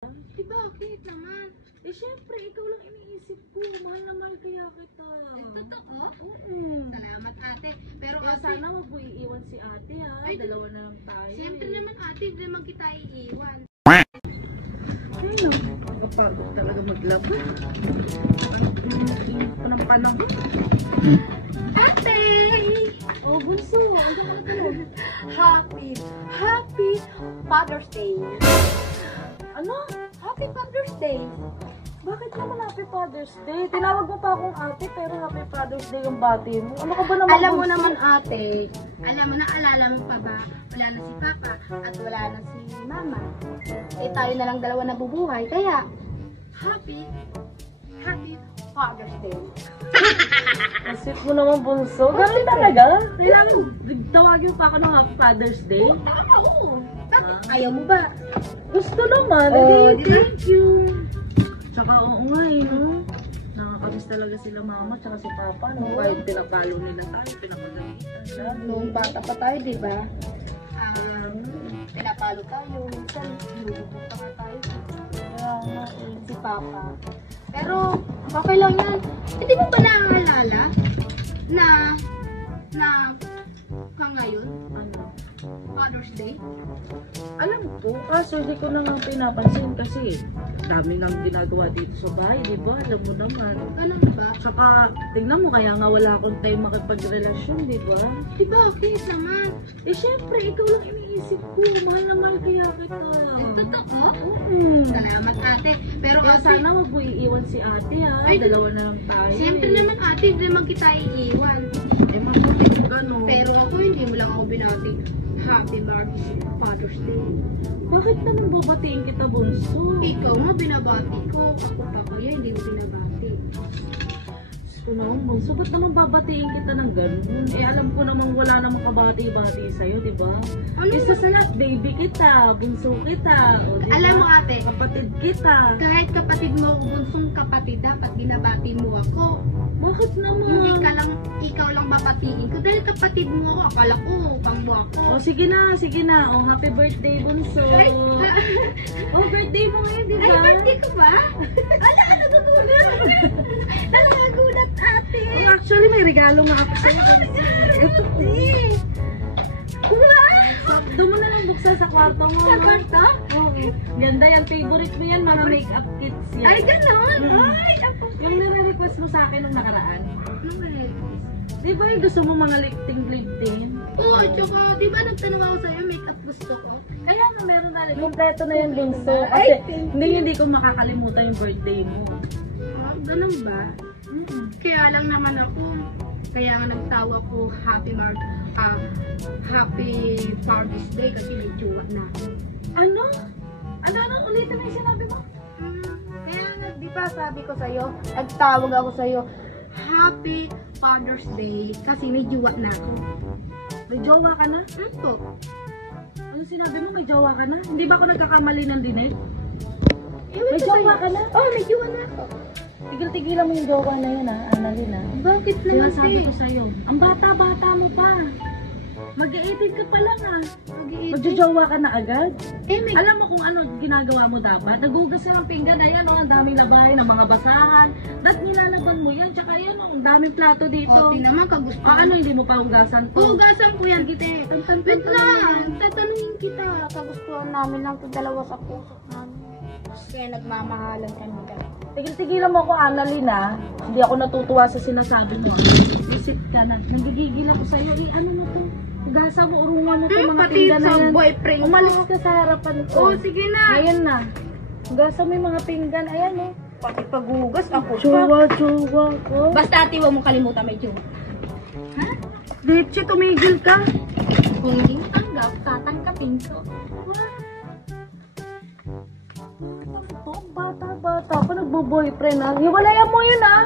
Eh, bakit naman? Eh, syempre, ikaw lang iniisip ko. Mahal na mahal kaya kita. Eh, totoo? Oo. Salamat ate. Pero Kaya ate, sana wag mo iiwan si ate, ha? Ay, Dalawa na lang tayo. siyempre naman ate, hindi naman kita iiwan. Ano? Kapagod talaga maglaba. Init ko ng panahon. Ate! Oh, bunso. Ano ka na? Happy Father's Day. Ano? Happy Father's Day. Bakit naman Happy Father's Day? Tinawag mo pa akong ate, pero Happy Father's Day yung bati mo. Ano ka ba naman? Alam mo bunso? naman ate, naalala mo pa ba? Wala na si Papa at wala na si Mama. Eh tayo na lang dalawa nabubuhay, kaya Happy Father's Day. Asip mo naman, bunso. Ganun talaga? Kailangan tawagin pa ako ng Happy Father's Day? Tama, oo. Bakit ayaw mo ba? Gusto naman. Oh, Okay, thank you. Tsaka oo nga eh, no? Nakakamiss talaga sila mama tsaka si papa. No? Kahit pinapalo nila tayo, pinapagalitan. Noong bata pa tayo, di ba? Pinapalo tayo. Minsan, nilulubog pa nga tayo. Kaya nga eh. Si Papa. Pero, okay lang yan. Hindi mo ba naaalala na ka ngayon, Ano? Father's Day? Alam ko, kaso hindi ko na nga pinapansin kasi dami nang ginagawa dito sa bahay, di ba? Alam mo naman. Ganun ba? Tsaka, tingnan mo, kaya nga wala akong time makipagrelasyon, di ba? Di ba, bakit naman? Eh, syempre, ikaw lang iniisip ko. Mahal na mahal kaya kita. Eh, totoo? Salamat ate. Pero Kaya ate, sana wag mo iiwan si ate, ha? Ay, Dalawa na lang tayo. siyempre naman ate, hindi naman kita iiwan. Eh, mabuti kung gano'n. Pero ako, hindi mo lang ako binati. Happy Father's Day. Bakit naman babatiin kita, bunso? Ikaw nga binabati ko. Ako pa kaya, hindi mo binabati. Gusto naman, bunso. Ba't naman babatiin kita ng gano'n? Eh, alam ko namang wala namang kabati-bati sa'yo, di ba? Ano Isa sa lahat, baby kita, bunso kita. O, di Alam ba? mo ate, Kapatid kita. kahit kapatid mo, bunsong kapatid, dapat binabati mo ako. Bakit naman? Hindi ka lang, ikaw lang babatiin ko. Dahil kapatid mo ako, akala ko, kangbo ako. O, sige na. O, happy birthday, bunso. Oh, birthday mo ngayon, di ba? Ay, birthday ko ba? Ala, natutunan. Nalakagulat ate. Actually, may regalo nga ako sa'yo, bunso. Ito. Wow! Doon mo na lang buksan sa kwarto mo. Sa kwarto? Oo. Ganda yan. Favorite mo yan. Mga makeup kits yan. Ay, ganon. Mm. Ay, ako. Yung nire-request mo sa akin nung nakaraan. Ano ba yun? Di ba yung gusto mo mga lifting? Oo, tsaka, di ba nagtanong ako sa'yo, makeup gusto ko? Kaya nga meron na rin. Kompleto na yung bunso. Ay, Kasi hindi ko makakalimutan yung birthday mo. Oh, ganun ba? Kaya lang naman ako, kaya nga nagtawa ko Happy Father's Day kasi may jowa na ako. Ano? Ano? Ulitin mo yung sinabi mo? Kaya nga, di ba sabi ko sa'yo, nagtawag ako sa'yo, Happy Father's Day kasi may jowa na ako. May jowa ka na? Ano to? Ano sinabi mo? May jowa ka na? Hindi ba ako nagkakamali ng dinig? Ewan May ko jowa sa'yo. ka na? Oh, may jowa na ako. Tigil-tigilan mo yung jowa na yun, ha? Annalyn, ha? Bakit naman, Sinasabi te? ko sa'yo, ang bata-bata mo pa. Mag-18 ka pa lang, ha? Mag-iisip. Magjojowa ka na agad? Eh, may... Alam mo kung ano ginagawa mo dapat? Nagugas ka ng pinggan, ayan, oh, ang daming labahin, ng mga basahan. Dapat nilalaban mo yan, tsaka yan, oh, ang daming plato dito. Kopi naman, kagusto. Ano, hindi mo pa hugasan to? Hugasan ko yan, kita. Wait lang, tatanungin kita. Kagustuhan namin lang itong dalawa sa puso namin. Kaya nagmamahalan kami ka. Tigil-tigilan mo ako, Annalyn, ha? Hindi ako natutuwa sa sinasabi mo. Isip ka na. Nagigigil ako sa'yo. Eh, ano mo to? Hugasan mo, urungan mo to mga Pati pinggan na sa yan. boyfriend Umalis ko. ka sa harapan ko. Oh, sige na. Ayan na. Hugasan mo yung mga pinggan. Ayan, eh. Pati paghugas ako. Jowa ko. Basta ate, huwag mo kalimutan may jowa. Ha? Leche, tumigil ka. Kung hindi mo tanggap, tatangkapin ko. Bata-bata pa nagbo-boyfriend, ha? Hiwalayan mo yun, ha?